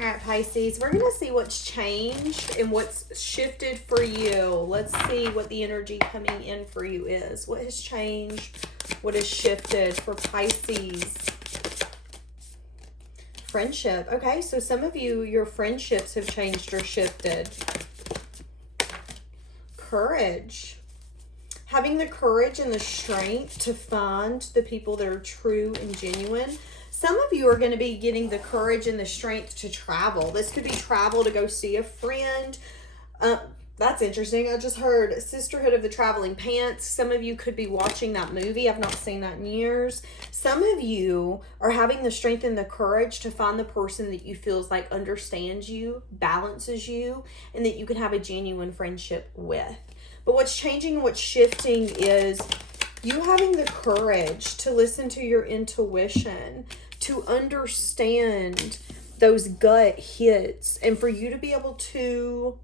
All right, Pisces, we're going to see what's changed and what's shifted for you. Let's see what the energy coming in for you is. What has changed? What has shifted for Pisces? Friendship. Okay, so some of you, your friendships have changed or shifted. Courage. Having the courage and the strength to find the people that are true and genuine. Some of you are going to be getting the courage and the strength to travel. This could be travel to go see a friend. That's interesting. I just heard Sisterhood of the Traveling Pants. Some of you could be watching that movie. I've not seen that in years. Some of you are having the strength and the courage to find the person that you feels like understands you, balances you, and that you can have a genuine friendship with. But what's changing and what's shifting is you having the courage to listen to your intuition, to understand those gut hits, and for you to be able to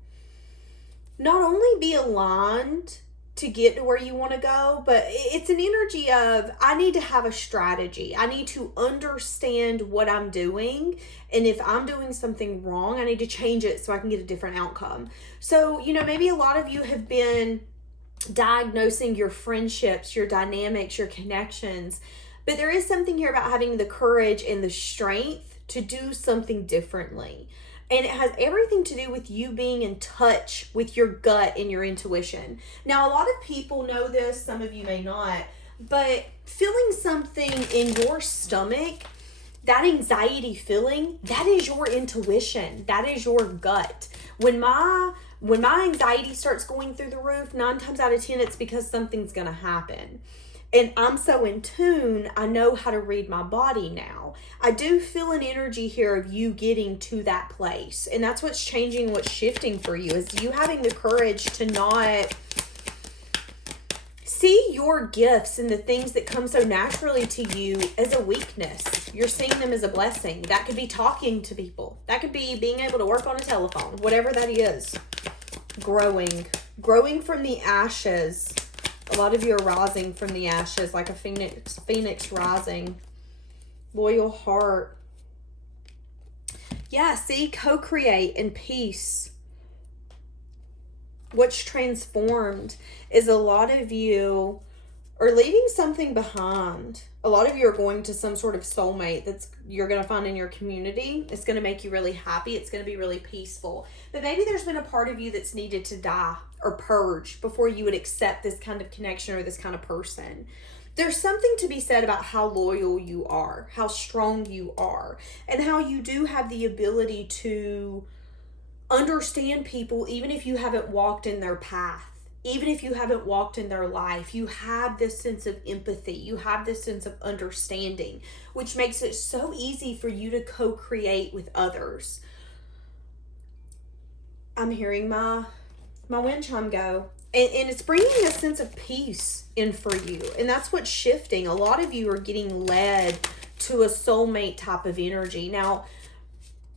not only be aligned to get to where you want to go, but it's an energy of, I need to have a strategy. I need to understand what I'm doing. And if I'm doing something wrong, I need to change it so I can get a different outcome. So, you know, maybe a lot of you have been diagnosing your friendships, your dynamics, your connections. But there is something here about having the courage and the strength to do something differently. And it has everything to do with you being in touch with your gut and your intuition. Now, a lot of people know this, some of you may not, but feeling something in your stomach, that anxiety feeling, that is your intuition. That is your gut. When my anxiety starts going through the roof, 9 times out of 10, it's because something's going to happen. And I'm so in tune, I know how to read my body now. I do feel an energy here of you getting to that place. And that's what's changing, what's shifting for you, is you having the courage to not see your gifts and the things that come so naturally to you as a weakness. You're seeing them as a blessing. That could be talking to people. That could be being able to work on a telephone, whatever that is. Growing from the ashes. A lot of you are rising from the ashes like a phoenix rising. Loyal heart. Yeah, see, co-create in peace. What's transformed is a lot of you are leaving something behind. A lot of you are going to some sort of soulmate that's you're going to find in your community. It's going to make you really happy. It's going to be really peaceful. But maybe there's been a part of you that's needed to die or purge before you would accept this kind of connection or this kind of person. There's something to be said about how loyal you are, how strong you are, and how you do have the ability to understand people even if you haven't walked in their path. Even if you haven't walked in their life, you have this sense of empathy. You have this sense of understanding, which makes it so easy for you to co-create with others. I'm hearing my wind chime go. And it's bringing a sense of peace in for you. And that's what's shifting. A lot of you are getting led to a soulmate type of energy. Now,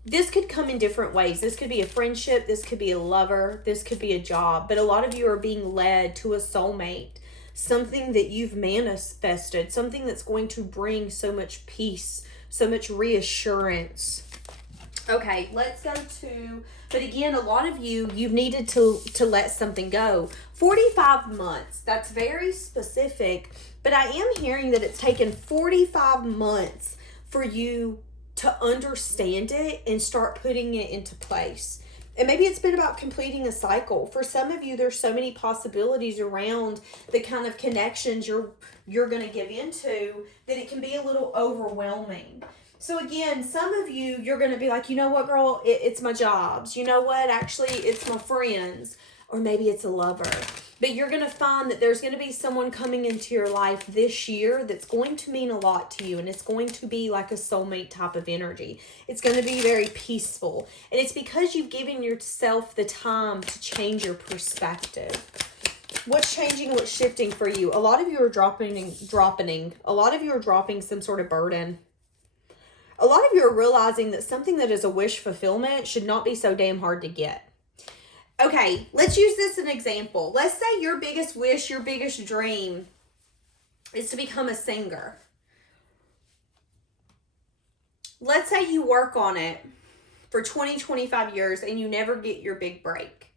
this could come in different ways. This could be a friendship. This could be a lover. This could be a job. But a lot of you are being led to a soulmate. Something that you've manifested. Something that's going to bring so much peace. So much reassurance. Okay, let's go to... But again, a lot of you, you've needed to let something go. 45 months. That's very specific. But I am hearing that it's taken 45 months for you to understand it and start putting it into place. And maybe it's been about completing a cycle. For some of you, there's so many possibilities around the kind of connections you're going to give into that it can be a little overwhelming. So again, some of you, you're going to be like, you know what, girl, it's my jobs. You know what, actually, it's my friends. Or maybe it's a lover. But you're going to find that there's going to be someone coming into your life this year that's going to mean a lot to you. And it's going to be like a soulmate type of energy. It's going to be very peaceful. And it's because you've given yourself the time to change your perspective. What's changing, what's shifting for you? A lot of you are dropping. A lot of you are dropping some sort of burden. A lot of you are realizing that something that is a wish fulfillment should not be so damn hard to get. Okay, let's use this as an example. Let's say your biggest wish, your biggest dream is to become a singer. Let's say you work on it for 20, 25 years and you never get your big break.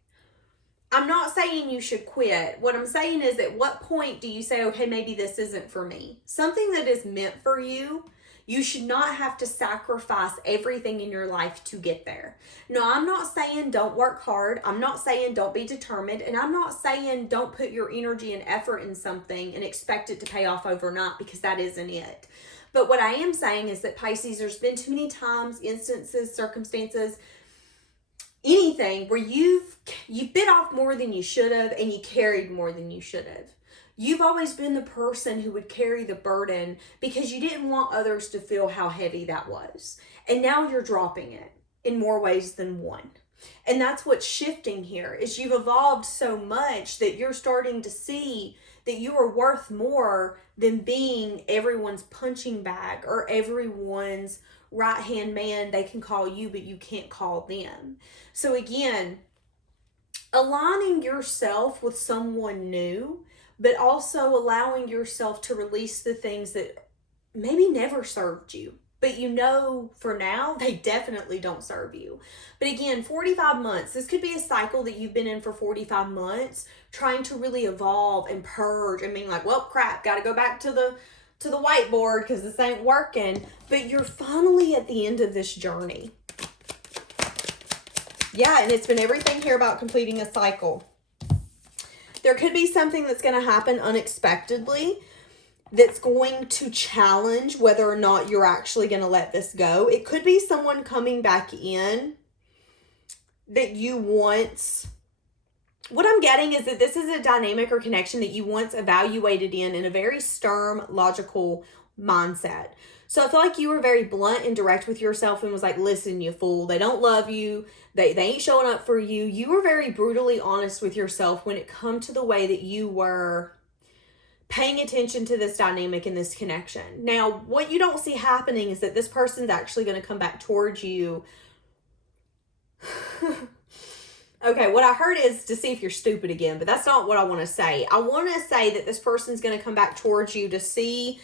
I'm not saying you should quit. What I'm saying is, at what point do you say, okay, maybe this isn't for me? Something that is meant for you, you should not have to sacrifice everything in your life to get there. No, I'm not saying don't work hard. I'm not saying don't be determined. And I'm not saying don't put your energy and effort in something and expect it to pay off overnight, because that isn't it. But what I am saying is that, Pisces, there's been too many times, instances, circumstances, anything where you've bit off more than you should have and you carried more than you should have. You've always been the person who would carry the burden because you didn't want others to feel how heavy that was. And now you're dropping it in more ways than one. And that's what's shifting here, is you've evolved so much that you're starting to see that you are worth more than being everyone's punching bag or everyone's right-hand man. They can call you, but you can't call them. So again, aligning yourself with someone new, but also allowing yourself to release the things that maybe never served you, but you know for now they definitely don't serve you. But again, 45 months, this could be a cycle that you've been in for 45 months, trying to really evolve and purge and being like, well, crap, got to go back to the whiteboard because this ain't working. But you're finally at the end of this journey. Yeah, and it's been everything here about completing a cycle. There could be something that's going to happen unexpectedly that's going to challenge whether or not you're actually going to let this go. It could be someone coming back in that you once... What I'm getting is that this is a dynamic or connection that you once evaluated in a very stern, logical mindset. So I feel like you were very blunt and direct with yourself and was like, listen, you fool, they don't love you. They ain't showing up for you. You were very brutally honest with yourself when it come to the way that you were paying attention to this dynamic and this connection. Now, what you don't see happening is that this person's actually going to come back towards you. Okay, what I heard is to see if you're stupid again, but that's not what I want to say. I want to say that this person's going to come back towards you to see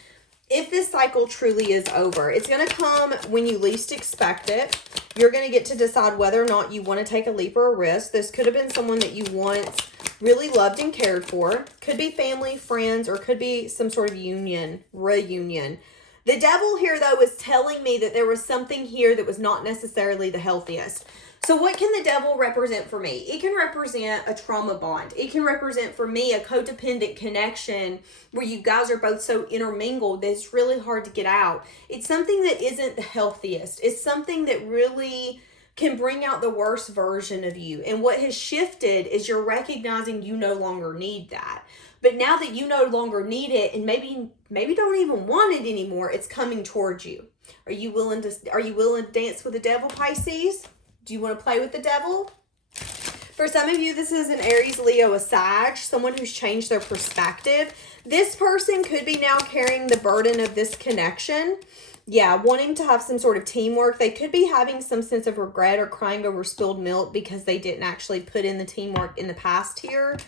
if this cycle truly is over. It's going to come when you least expect it. You're going to get to decide whether or not you want to take a leap or a risk. This could have been someone that you once really loved and cared for. Could be family, friends, or could be some sort of reunion. The devil here, though, is telling me that there was something here that was not necessarily the healthiest. So what can the devil represent for me? It can represent a trauma bond. It can represent for me a codependent connection where you guys are both so intermingled that it's really hard to get out. It's something that isn't the healthiest. It's something that really can bring out the worst version of you. And what has shifted is you're recognizing you no longer need that. But now that you no longer need it and maybe don't even want it anymore, it's coming towards you. Are you willing to dance with the devil, Pisces? Do you want to play with the devil? For some of you, this is an Aries, Leo, a Sag, someone who's changed their perspective. This person could be now carrying the burden of this connection. Yeah, wanting to have some sort of teamwork. They could be having some sense of regret or crying over spilled milk because they didn't actually put in the teamwork in the past here.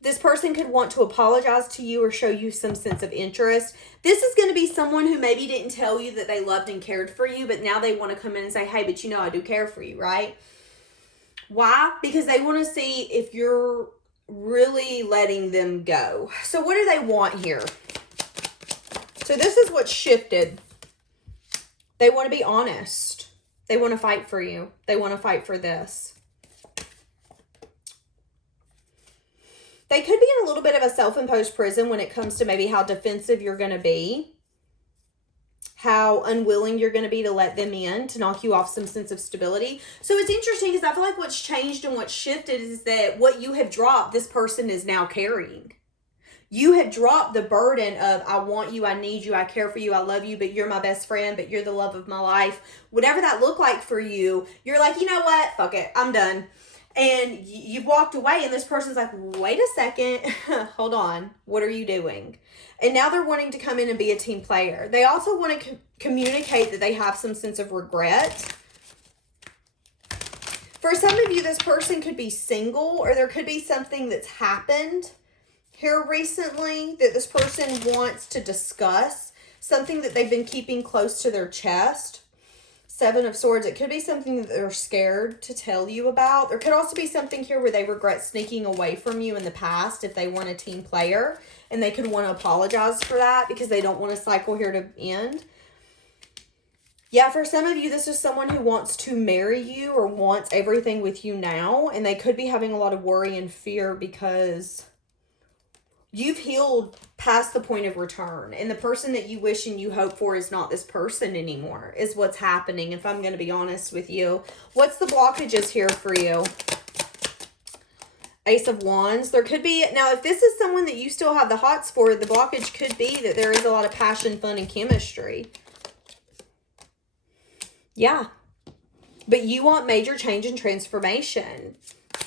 This person could want to apologize to you or show you some sense of interest. This is going to be someone who maybe didn't tell you that they loved and cared for you, but now they want to come in and say, hey, but you know I do care for you, right? Why? Because they want to see if you're really letting them go. So what do they want here? So this is what shifted. They want to be honest. They want to fight for you. They want to fight for this. They could be in a little bit of a self-imposed prison when it comes to maybe how defensive you're going to be, how unwilling you're going to be to let them in, to knock you off some sense of stability. So it's interesting because I feel like what's changed and what's shifted is that what you have dropped, this person is now carrying. You have dropped the burden of, I want you, I need you, I care for you, I love you, but you're my best friend, but you're the love of my life. Whatever that looked like for you, you're like, you know what? Fuck it. I'm done. And you've walked away and this person's like, wait a second, hold on, what are you doing? And now they're wanting to come in and be a team player. They also want to communicate that they have some sense of regret. For some of you, this person could be single, or there could be something that's happened here recently that this person wants to discuss, something that they've been keeping close to their chest. Seven of Swords. It could be something that they're scared to tell you about. There could also be something here where they regret sneaking away from you in the past if they weren't a team player. And they could want to apologize for that because they don't want a cycle here to end. Yeah, for some of you, this is someone who wants to marry you or wants everything with you now. And they could be having a lot of worry and fear because you've healed past the point of return. And the person that you wish and you hope for is not this person anymore, is what's happening, if I'm going to be honest with you. What's the blockages here for you? Ace of Wands. There could be, now if this is someone that you still have the hots for, the blockage could be that there is a lot of passion, fun, and chemistry. Yeah. But you want major change and transformation.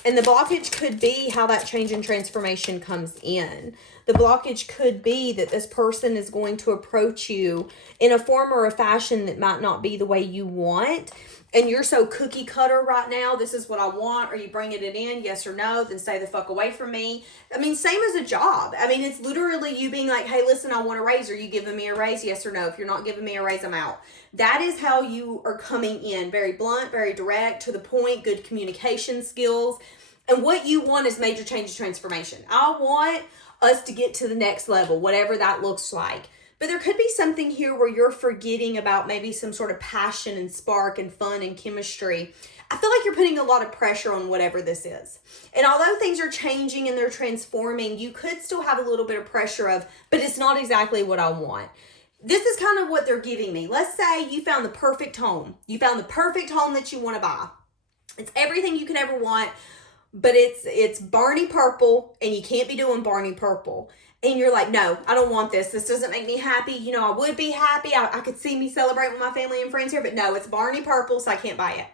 And the blockage could be how that change and transformation comes in. The blockage could be that this person is going to approach you in a form or a fashion that might not be the way you want. And you're so cookie cutter right now. This is what I want. Are you bringing it in? Yes or no? Then stay the fuck away from me. I mean, same as a job. I mean, it's literally you being like, hey, listen, I want a raise. Are you giving me a raise? Yes or no? If you're not giving me a raise, I'm out. That is how you are coming in. Very blunt, very direct, to the point, good communication skills. And what you want is major change and transformation. I want us to get to the next level, whatever that looks like. But there could be something here where you're forgetting about maybe some sort of passion and spark and fun and chemistry. I feel like you're putting a lot of pressure on whatever this is. And although things are changing and they're transforming, you could still have a little bit of pressure of, but it's not exactly what I want. This is kind of what they're giving me. Let's say you found the perfect home. You found the perfect home that you want to buy. It's everything you could ever want, but it's Barney purple, and you can't be doing Barney purple. And you're like, no, I don't want this. This doesn't make me happy. You know, I would be happy. I could see me celebrate with my family and friends here, but no, it's Barney purple, so I can't buy it.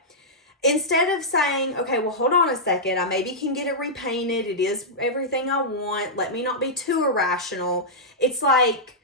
Instead of saying, okay, well, hold on a second. I maybe can get it repainted. It is everything I want. Let me not be too irrational. It's like,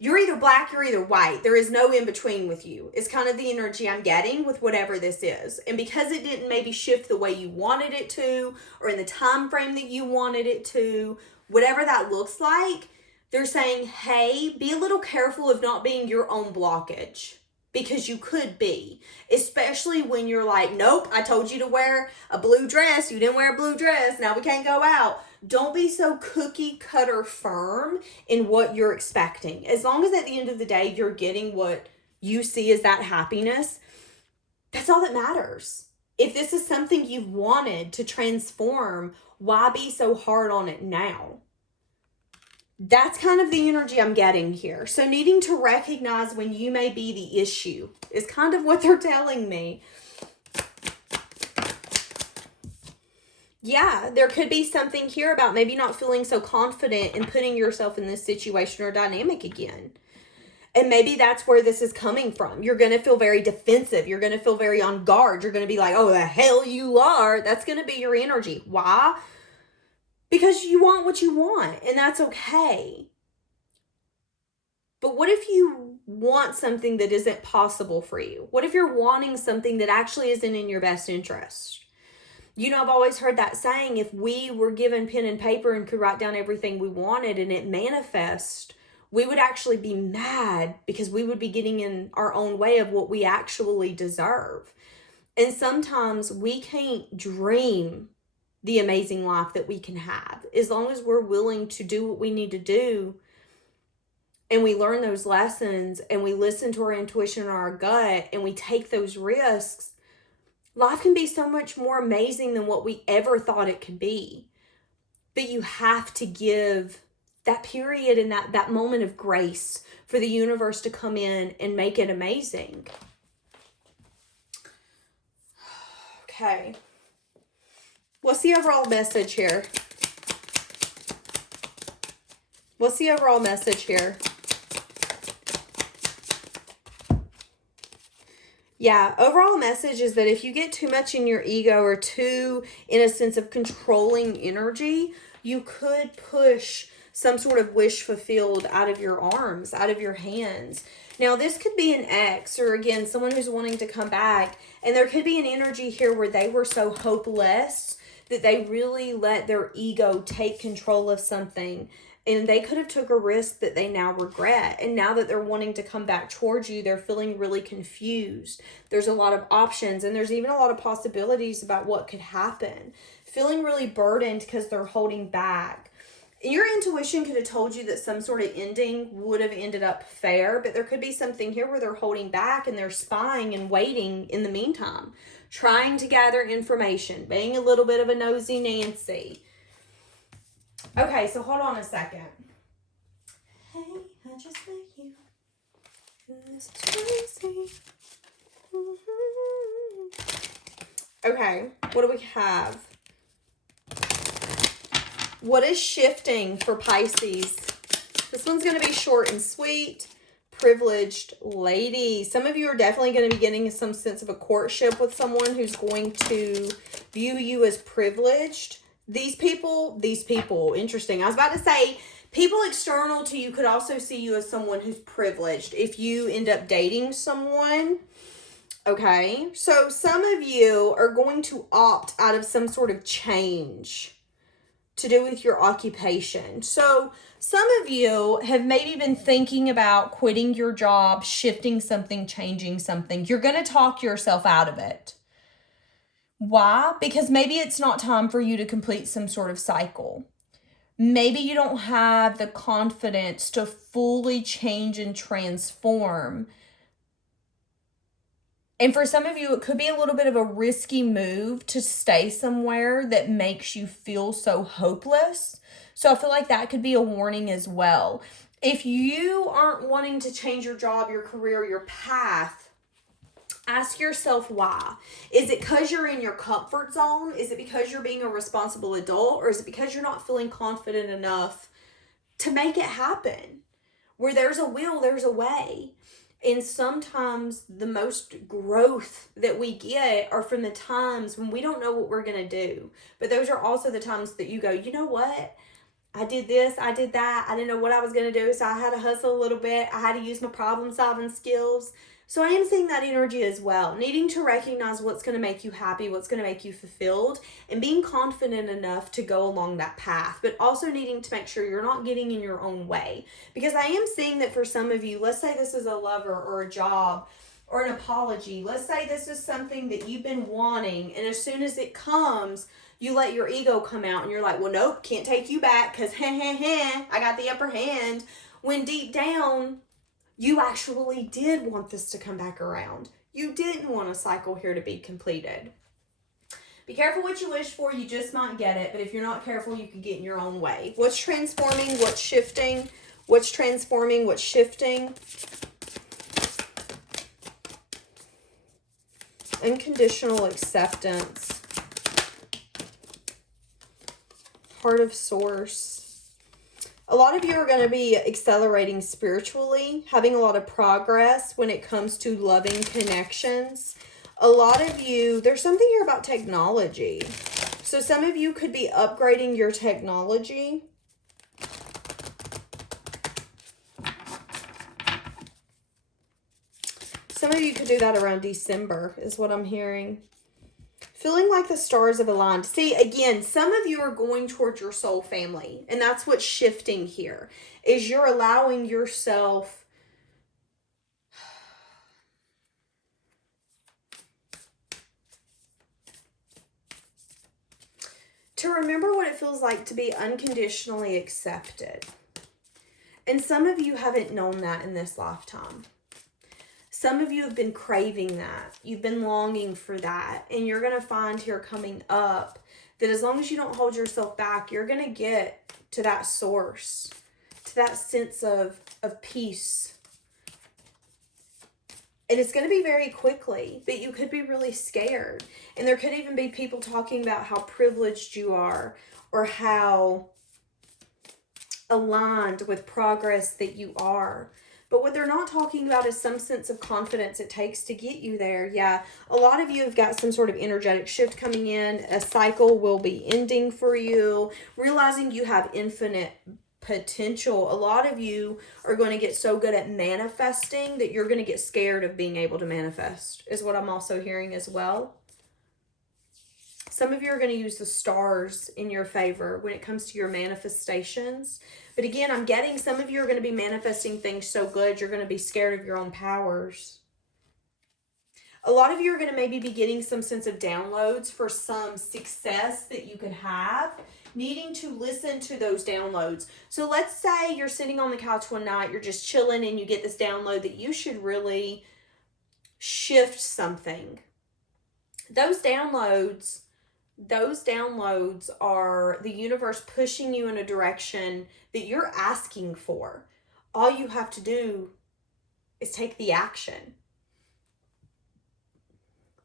you're either black, you're either white. There is no in between with you. It's kind of the energy I'm getting with whatever this is. And because it didn't maybe shift the way you wanted it to, or in the time frame that you wanted it to, whatever that looks like, they're saying, hey, be a little careful of not being your own blockage. Because you could be. Especially when you're like, nope, I told you to wear a blue dress. You didn't wear a blue dress. Now we can't go out. Don't be so cookie cutter firm in what you're expecting. As long as at the end of the day, you're getting what you see as that happiness, that's all that matters. If this is something you've wanted to transform, why be so hard on it now? That's kind of the energy I'm getting here. So needing to recognize when you may be the issue is kind of what they're telling me. Yeah, there could be something here about maybe not feeling so confident in putting yourself in this situation or dynamic again. And maybe that's where this is coming from. You're going to feel very defensive. You're going to feel very on guard. You're going to be like, oh, the hell you are. That's going to be your energy. Why? Because you want what you want, and that's okay. But what if you want something that isn't possible for you? What if you're wanting something that actually isn't in your best interest? You know, I've always heard that saying, if we were given pen and paper and could write down everything we wanted and it manifest, we would actually be mad because we would be getting in our own way of what we actually deserve. And sometimes we can't dream the amazing life that we can have as long as we're willing to do what we need to do, and we learn those lessons and we listen to our intuition or our gut and we take those risks. Life can be so much more amazing than what we ever thought it could be. But you have to give that period and that moment of grace for the universe to come in and make it amazing. Okay. What's the overall message here? What's the overall message here? Yeah, overall message is that if you get too much in your ego or too in a sense of controlling energy, you could push some sort of wish fulfilled out of your arms, out of your hands. Now, this could be an ex or, again, someone who's wanting to come back. And there could be an energy here where they were so hopeless that they really let their ego take control of something. And they could have took a risk that they now regret. And now that they're wanting to come back towards you, they're feeling really confused. There's a lot of options, and there's even a lot of possibilities about what could happen. Feeling really burdened because they're holding back. Your intuition could have told you that some sort of ending would have ended up fair, but there could be something here where they're holding back and they're spying and waiting in the meantime, trying to gather information, being a little bit of a nosy Nancy. Okay, so hold on a second. Hey, I just met you. This is crazy. Okay, what do we have? What is shifting for Pisces? This one's going to be short and sweet. Privileged lady. Some of you are definitely going to be getting some sense of a courtship with someone who's going to view you as privileged. These people, interesting. I was about to say, people external to you could also see you as someone who's privileged if you end up dating someone. Okay, so some of you are going to opt out of some sort of change to do with your occupation. So some of you have maybe been thinking about quitting your job, shifting something, changing something. You're going to talk yourself out of it. Why? Because maybe it's not time for you to complete some sort of cycle. Maybe you don't have the confidence to fully change and transform. And for some of you, it could be a little bit of a risky move to stay somewhere that makes you feel so hopeless. So I feel like that could be a warning as well. If you aren't wanting to change your job, your career, your path, ask yourself why. Is it because you're in your comfort zone? Is it because you're being a responsible adult? Or is it because you're not feeling confident enough to make it happen? Where there's a will, there's a way. And sometimes the most growth that we get are from the times when we don't know what we're going to do. But those are also the times that you go, you know what? I did this, I did that. I didn't know what I was going to do, so I had to hustle a little bit. I had to use my problem-solving skills. So I am seeing that energy as well. Needing to recognize what's going to make you happy, what's going to make you fulfilled, and being confident enough to go along that path. But also needing to make sure you're not getting in your own way. Because I am seeing that for some of you, let's say this is a lover or a job or an apology. Let's say this is something that you've been wanting, and as soon as it comes, you let your ego come out and you're like, well, nope, can't take you back because I got the upper hand. When deep down, you actually did want this to come back around. You didn't want a cycle here to be completed. Be careful what you wish for. You just might get it. But if you're not careful, you can get in your own way. What's transforming? What's shifting? What's transforming? What's shifting? Unconditional acceptance. Heart of Source. A lot of you are going to be accelerating spiritually, having a lot of progress when it comes to loving connections. A lot of you, there's something here about technology. So some of you could be upgrading your technology. Some of you could do that around December, is what I'm hearing. Feeling like the stars have aligned. See, again, some of you are going towards your soul family. And that's what's shifting here. Is you're allowing yourself to remember what it feels like to be unconditionally accepted. And some of you haven't known that in this lifetime. Some of you have been craving that. You've been longing for that. And you're going to find here coming up that as long as you don't hold yourself back, you're going to get to that source, to that sense of peace. And it's going to be very quickly, but you could be really scared. And there could even be people talking about how privileged you are or how aligned with progress that you are. But what they're not talking about is some sense of confidence it takes to get you there. Yeah, a lot of you have got some sort of energetic shift coming in. A cycle will be ending for you. Realizing you have infinite potential. A lot of you are going to get so good at manifesting that you're going to get scared of being able to manifest, is what I'm also hearing as well. Some of you are going to use the stars in your favor when it comes to your manifestations. But again, I'm getting some of you are going to be manifesting things so good, you're going to be scared of your own powers. A lot of you are going to maybe be getting some sense of downloads for some success that you could have, needing to listen to those downloads. So let's say you're sitting on the couch one night, you're just chilling, and you get this download that you should really shift something. Those downloads are the universe pushing you in a direction that you're asking for. All you have to do is take the action.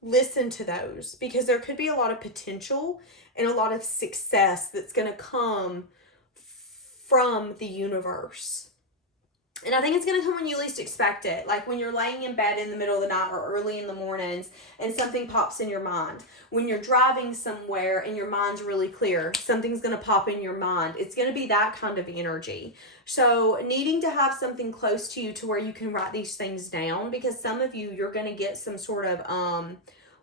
Listen to those, because there could be a lot of potential and a lot of success that's going to come from the universe. And I think it's going to come when you least expect it. Like when you're laying in bed in the middle of the night or early in the mornings and something pops in your mind. When you're driving somewhere and your mind's really clear, something's going to pop in your mind. It's going to be that kind of energy. So needing to have something close to you to where you can write these things down, because some of you, you're going to get some sort of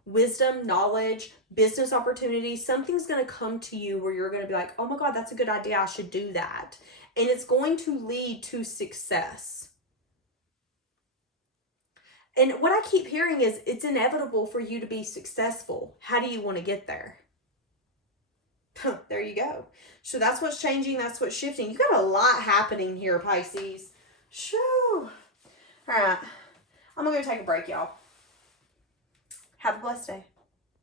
wisdom, knowledge, business opportunities. Something's going to come to you where you're going to be like, oh my God, that's a good idea. I should do that. And it's going to lead to success. And what I keep hearing is it's inevitable for you to be successful. How do you want to get there? There you go. So that's what's changing. That's what's shifting. You got a lot happening here, Pisces. Shoo. All right. I'm going to go take a break, y'all. Have a blessed day.